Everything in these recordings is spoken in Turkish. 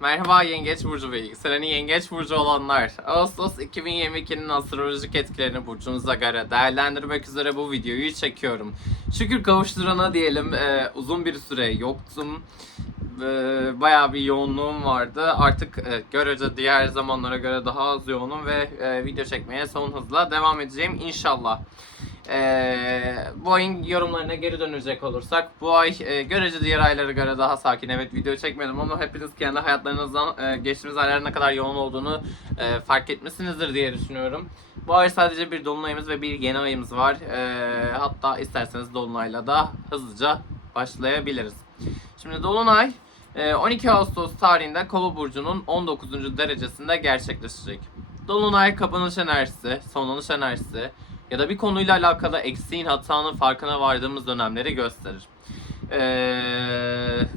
Merhaba Yengeç Burcu ve yükselenin Yengeç Burcu olanlar. Ağustos 2022'nin astrolojik etkilerini burcunuza göre değerlendirmek üzere bu videoyu çekiyorum. Şükür kavuşturana diyelim e, uzun bir süre yoktum. E, bayağı bir yoğunluğum vardı. Artık e, görece diğer zamanlara göre daha az yoğunum ve e, video çekmeye son hızla devam edeceğim inşallah. Ee, ayın yorumlarına geri dönecek olursak bu ay e, görece diğer aylara göre daha sakin. Evet video çekmedim ama hepiniz kendi hayatlarınızdan e, geçtiğimiz ayların ne kadar yoğun olduğunu e, fark etmişsinizdir diye düşünüyorum. Bu ay sadece bir dolunayımız ve bir yeni ayımız var. E, hatta isterseniz dolunayla da hızlıca başlayabiliriz. Şimdi dolunay e, 12 Ağustos tarihinde Kova burcunun 19. derecesinde gerçekleşecek. Dolunay kapanış enerjisi, sonlanış enerjisi, ya da bir konuyla alakalı eksiğin hatanın farkına vardığımız dönemleri gösterir. Ee,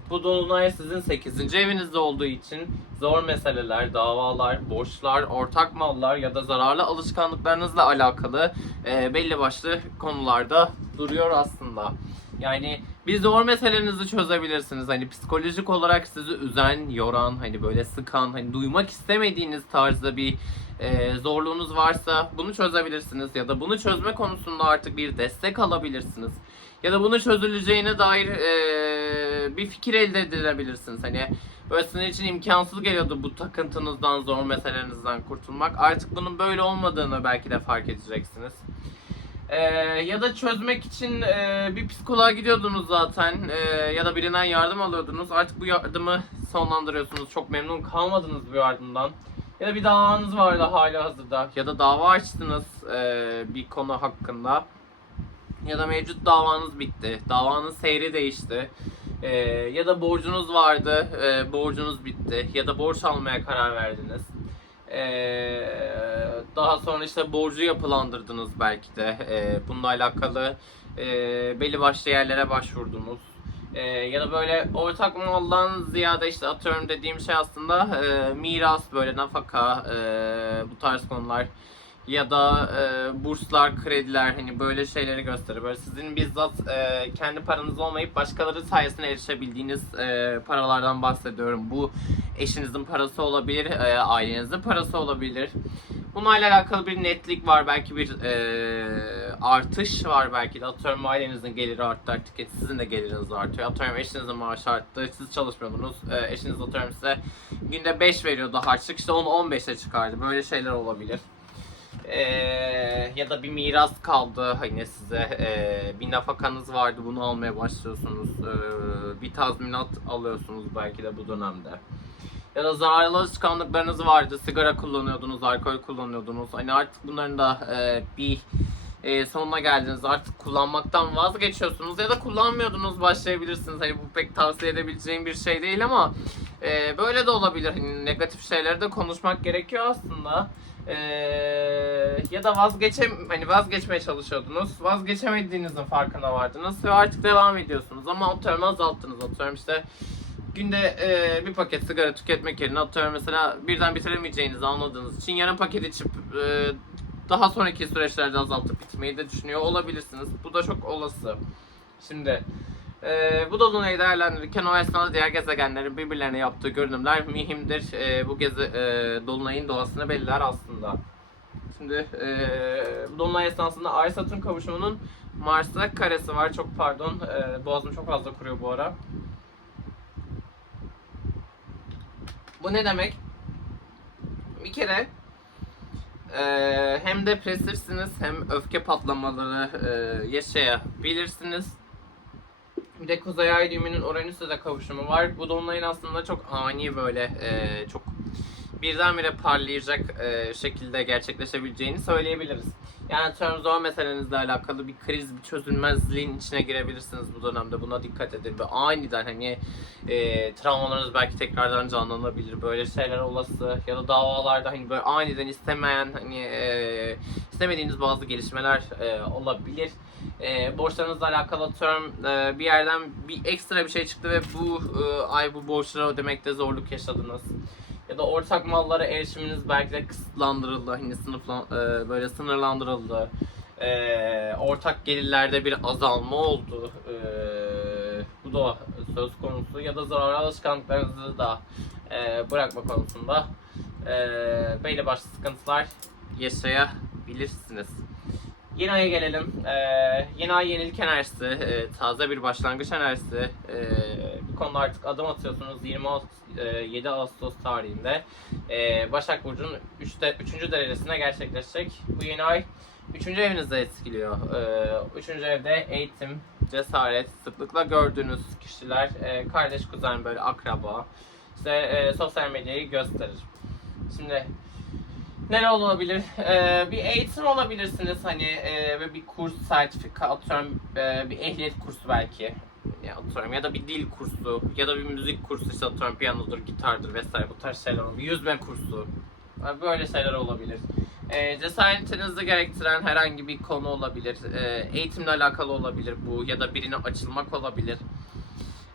bu dolunay sizin 8. evinizde olduğu için zor meseleler, davalar, borçlar, ortak mallar ya da zararlı alışkanlıklarınızla alakalı e, belli başlı konularda duruyor aslında. Yani bir zor meselenizi çözebilirsiniz. Hani psikolojik olarak sizi üzen, yoran, hani böyle sıkan, hani duymak istemediğiniz tarzda bir e, zorluğunuz varsa bunu çözebilirsiniz ya da bunu çözme konusunda artık bir destek alabilirsiniz. Ya da bunu çözüleceğine dair e, bir fikir elde edebilirsiniz. Hani böyle sizin için imkansız geliyordu bu takıntınızdan, zor meselenizden kurtulmak. Artık bunun böyle olmadığını belki de fark edeceksiniz. Ee, ya da çözmek için e, bir psikoloğa gidiyordunuz zaten e, ya da birinden yardım alıyordunuz. Artık bu yardımı sonlandırıyorsunuz. Çok memnun kalmadınız bu yardımdan. Ya da bir davanız vardı hala hazırda ya da dava açtınız e, bir konu hakkında. Ya da mevcut davanız bitti. Davanın seyri değişti. E, ya da borcunuz vardı, e, borcunuz bitti. Ya da borç almaya karar verdiniz. Ee, daha sonra işte borcu yapılandırdınız belki de. Ee, bununla alakalı e, belli başlı yerlere başvurdunuz. Ee, ya da böyle ortak maldan ziyade işte atıyorum dediğim şey aslında e, miras böyle nafaka e, bu tarz konular ya da e, burslar, krediler hani böyle şeyleri gösterir. Böyle sizin bizzat e, kendi paranız olmayıp başkaları sayesinde erişebildiğiniz e, paralardan bahsediyorum. Bu eşinizin parası olabilir, e, ailenizin parası olabilir. Bunlarla alakalı bir netlik var, belki bir e, artış var belki de. Atıyorum ailenizin geliri arttı artık, e, sizin de geliriniz artıyor. Atıyorum eşinizin maaşı arttı, siz çalışmıyordunuz. E, eşiniz atıyorum size günde 5 veriyordu harçlık, işte onu 15'e çıkardı. Böyle şeyler olabilir. Ee, ya da bir miras kaldı hani size ee, bir nafakanız vardı bunu almaya başlıyorsunuz ee, bir tazminat alıyorsunuz belki de bu dönemde ya da zararlı alışkanlıklarınız vardı sigara kullanıyordunuz alkol kullanıyordunuz. Hani artık bunların da ee, bir e, sonuna geldiniz. Artık kullanmaktan vazgeçiyorsunuz ya da kullanmıyordunuz başlayabilirsiniz. Hani bu pek tavsiye edebileceğim bir şey değil ama e, böyle de olabilir. Hani negatif şeyleri de konuşmak gerekiyor aslında. Ee, ya da vazgeçem hani vazgeçmeye çalışıyordunuz. Vazgeçemediğinizin farkına vardınız ve artık devam ediyorsunuz. Ama atıyorum azalttınız. Atıyorum işte günde e, bir paket sigara tüketmek yerine atıyorum mesela birden bitiremeyeceğinizi anladığınız için yarım paket içip e, daha sonraki süreçlerde azaltıp bitmeyi de düşünüyor olabilirsiniz. Bu da çok olası. Şimdi ee, bu dolunayı değerlendirirken o esnada diğer gezegenlerin birbirlerine yaptığı görünümler mühimdir. Ee, bu geze, e, dolunayın doğasını belirler aslında. Şimdi e, dolunay esnasında Ay Satürn kavuşumunun Mars'ta karesi var. Çok pardon. E, boğazım çok fazla kuruyor bu ara. Bu ne demek? Bir kere e, hem depresifsiniz hem öfke patlamaları e, yaşayabilirsiniz. Bir de Kuzey Ay düğümünün Uranüs'e de kavuşumu var. Bu dolunayın aslında çok ani böyle e, çok birdenbire parlayacak e, şekilde gerçekleşebileceğini söyleyebiliriz. Yani atıyorum zor meselenizle alakalı bir kriz, bir çözülmezliğin içine girebilirsiniz bu dönemde. Buna dikkat edin. Ve aniden hani e, travmalarınız belki tekrardan canlanabilir. Böyle şeyler olası. Ya da davalarda hani böyle aniden istemeyen hani e, istemediğiniz bazı gelişmeler e, olabilir. E, borçlarınızla alakalı atıyorum e, bir yerden bir ekstra bir şey çıktı ve bu e, ay bu borçları ödemekte zorluk yaşadınız ya da ortak mallara erişiminiz belki de kısıtlandırıldı, hani sınıflan, e, böyle sınırlandırıldı. E, ortak gelirlerde bir azalma oldu. E, bu da söz konusu ya da zararlı alışkanlıklarınızı da e, bırakma konusunda e, belli başlı sıkıntılar yaşayabilirsiniz. Yeni aya gelelim. Ee, yeni ay yenilik enerjisi, e, taze bir başlangıç enerjisi. Ee, bir konuda artık adım atıyorsunuz 27 Ağustos tarihinde. Ee, Başak Burcu'nun 3. derecesine gerçekleşecek. Bu yeni ay 3. evinizde etkiliyor. 3. evde eğitim, cesaret, sıklıkla gördüğünüz kişiler, e, kardeş, kuzen, böyle akraba, işte e, sosyal medyayı gösterir. Şimdi Neler olabilir? Ee, bir eğitim olabilirsiniz hani e, ve bir kurs, sertifika atıyorum e, bir ehliyet kursu belki ya atıyorum ya da bir dil kursu ya da bir müzik kursu işte atıyorum piyanodur, gitardır vesaire bu tarz şeyler olabilir. Yüzme kursu Ee, böyle şeyler olabilir. E, cesaretinizi gerektiren herhangi bir konu olabilir. E, eğitimle alakalı olabilir bu ya da birine açılmak olabilir.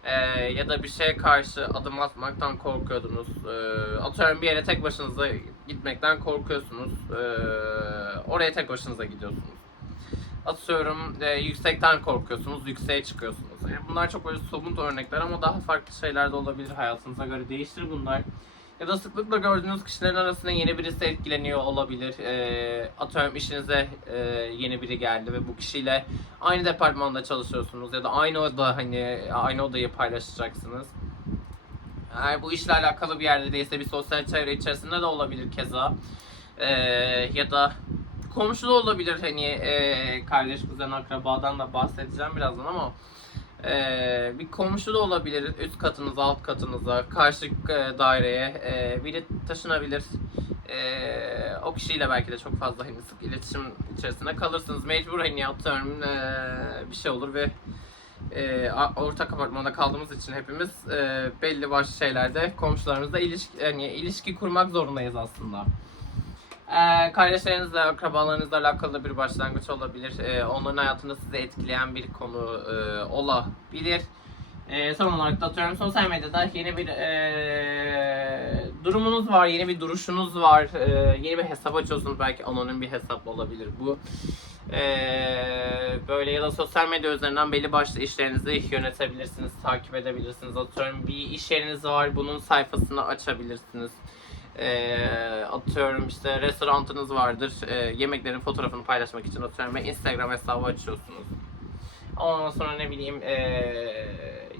Ee, ya da bir şeye karşı adım atmaktan korkuyordunuz. Ee, atıyorum bir yere tek başınıza gitmekten korkuyorsunuz. Ee, oraya tek başınıza gidiyorsunuz. Atıyorum e, yüksekten korkuyorsunuz, yükseğe çıkıyorsunuz. Yani bunlar çok böyle somut örnekler ama daha farklı şeyler de olabilir hayatınıza göre değiştir bunlar. Ya da sıklıkla gördüğünüz kişilerin arasında yeni birisi etkileniyor olabilir. Ee, atıyorum işinize e, yeni biri geldi ve bu kişiyle aynı departmanda çalışıyorsunuz ya da aynı oda hani aynı odayı paylaşacaksınız. Eğer bu işle alakalı bir yerde değilse bir sosyal çevre içerisinde de olabilir keza. Ee, ya da komşu da olabilir hani e, kardeş kuzen akrabadan da bahsedeceğim birazdan ama ee, bir komşu da olabilir üst katınıza alt katınıza karşı e, daireye. E, biri taşınabilir. Ee, o kişiyle belki de çok fazla hani sık iletişim içerisinde kalırsınız. Mecbur hani atıyorum e, bir şey olur ve e, ortak apartmanda kaldığımız için hepimiz e, belli başlı şeylerde komşularımızla ilişki, hani ilişki kurmak zorundayız aslında. Ee, kardeşlerinizle, akrabalarınızla alakalı bir başlangıç olabilir. Ee, onların hayatında sizi etkileyen bir konu e, olabilir. Ee, son olarak da atıyorum sosyal medyada yeni bir e, durumunuz var, yeni bir duruşunuz var, e, yeni bir hesap açıyorsunuz belki anonim bir hesap olabilir bu. Ee, böyle ya da sosyal medya üzerinden belli başlı işlerinizi yönetebilirsiniz, takip edebilirsiniz. Atıyorum bir iş yeriniz var, bunun sayfasını açabilirsiniz. Ee, atıyorum işte restoranınız vardır. Ee, yemeklerin fotoğrafını paylaşmak için atıyorum ve Instagram hesabı açıyorsunuz. Ondan sonra ne bileyim ee,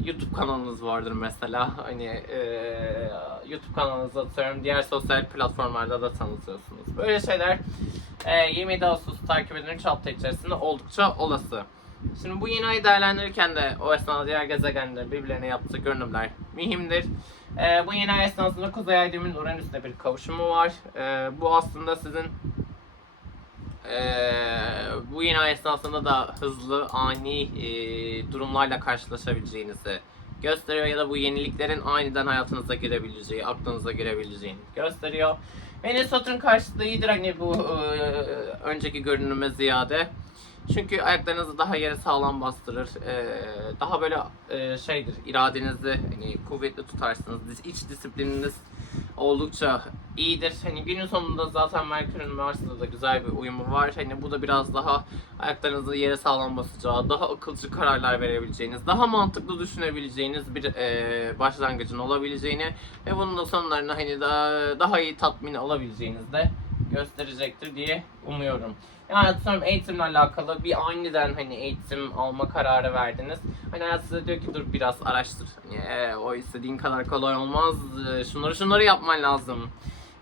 YouTube kanalınız vardır mesela. Hani ee, YouTube kanalınızı atıyorum diğer sosyal platformlarda da tanıtıyorsunuz. Böyle şeyler ee, 27 Ağustos takip 3 hafta içerisinde oldukça olası. Şimdi bu yeni ayı değerlendirirken de o esnada diğer gezegenlerin birbirlerine yaptığı görünümler mühimdir. Ee, bu yeni ay esnasında Kuzey Ay düğümünün Uranüs'le bir kavuşumu var. Ee, bu aslında sizin ee, bu yeni ay esnasında da hızlı, ani e, durumlarla karşılaşabileceğinizi gösteriyor ya da bu yeniliklerin aniden hayatınıza girebileceği, aklınıza girebileceğini gösteriyor. Venüs Satürn karşıtlığı iyidir hani bu e, önceki görünüme ziyade. Çünkü ayaklarınızı daha yere sağlam bastırır. Ee, daha böyle e, şeydir, iradenizi hani kuvvetli tutarsınız. İç disiplininiz oldukça iyidir. Hani günün sonunda zaten Merkür'ün Mars'la da güzel bir uyumu var. Hani bu da biraz daha ayaklarınızı yere sağlam basacağı, daha akılcı kararlar verebileceğiniz, daha mantıklı düşünebileceğiniz bir e, başlangıcın olabileceğini ve bunun da sonlarını hani daha, daha iyi tatmin alabileceğiniz de gösterecektir diye umuyorum. Yani atıyorum eğitimle alakalı bir aniden hani eğitim alma kararı verdiniz. Hani hayat size diyor ki dur biraz araştır. Hani, e, o istediğin kadar kolay olmaz. E, şunları şunları yapman lazım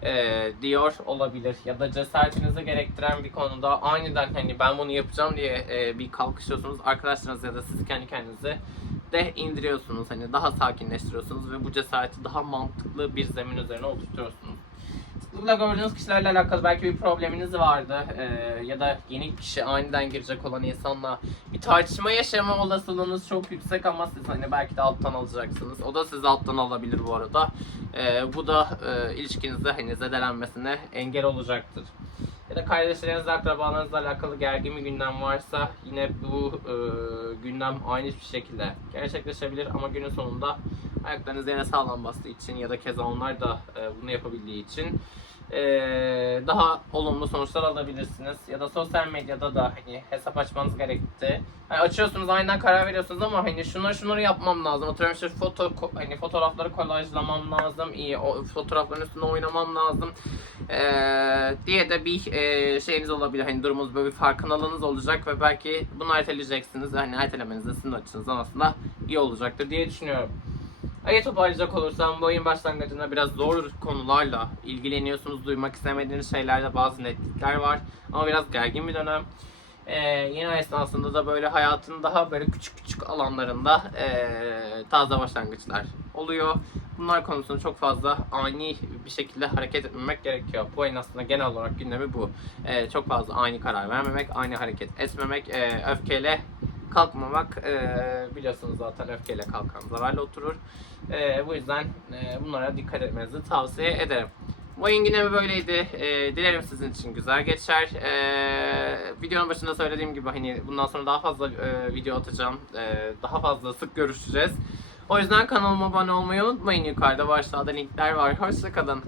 e, diyor olabilir. Ya da cesaretinizi gerektiren bir konuda aniden hani ben bunu yapacağım diye e, bir kalkışıyorsunuz. Arkadaşlarınız ya da siz kendi kendinize de indiriyorsunuz. Hani daha sakinleştiriyorsunuz ve bu cesareti daha mantıklı bir zemin üzerine oturtuyorsunuz. Sıklıkla gördüğünüz kişilerle alakalı belki bir probleminiz vardı Ee, ya da yeni kişi aniden girecek olan insanla bir tartışma yaşama olasılığınız çok yüksek ama siz hani belki de alttan alacaksınız. O da sizi alttan alabilir bu arada. Ee, bu da e, ilişkinizde hani zedelenmesine engel olacaktır. Ya da kardeşlerinizle, akrabalarınızla alakalı gergin bir gündem varsa yine bu e, gündem aynı bir şekilde gerçekleşebilir ama günün sonunda ayaklarınız yere sağlam bastığı için ya da keza onlar da e, bunu yapabildiği için ee, daha olumlu sonuçlar alabilirsiniz. Ya da sosyal medyada da hani hesap açmanız gerekti. Hani açıyorsunuz aynen karar veriyorsunuz ama hani şunları şunları yapmam lazım. Atıyorum işte foto hani fotoğrafları kolajlamam lazım. iyi o fotoğrafların üstünde oynamam lazım. Ee, diye de bir e, şeyiniz olabilir. Hani durumunuz böyle bir farkındalığınız olacak ve belki bunu erteleyeceksiniz. Hani ertelemeniz de sizin açınızdan aslında iyi olacaktır diye düşünüyorum. Ayı toparlayacak olursam bu oyun başlangıcında biraz zor konularla ilgileniyorsunuz. Duymak istemediğiniz şeylerde bazı netlikler var. Ama biraz gergin bir dönem. Ee, yeni esnasında da böyle hayatın daha böyle küçük küçük alanlarında ee, taze başlangıçlar oluyor. Bunlar konusunda çok fazla ani bir şekilde hareket etmemek gerekiyor. Bu ayın aslında genel olarak gündemi bu. Ee, çok fazla ani karar vermemek, ani hareket etmemek, ee, öfkeyle kalkmamak ee, biliyorsunuz zaten öfkeyle kalkan zararla oturur. Ee, bu yüzden ee, bunlara dikkat etmenizi tavsiye ederim. Bu ayın gündemi böyleydi. Ee, dilerim sizin için güzel geçer. Ee, videonun başında söylediğim gibi hani bundan sonra daha fazla e, video atacağım. Ee, daha fazla sık görüşeceğiz. O yüzden kanalıma abone olmayı unutmayın. Yukarıda ve aşağıda linkler var. Hoşçakalın.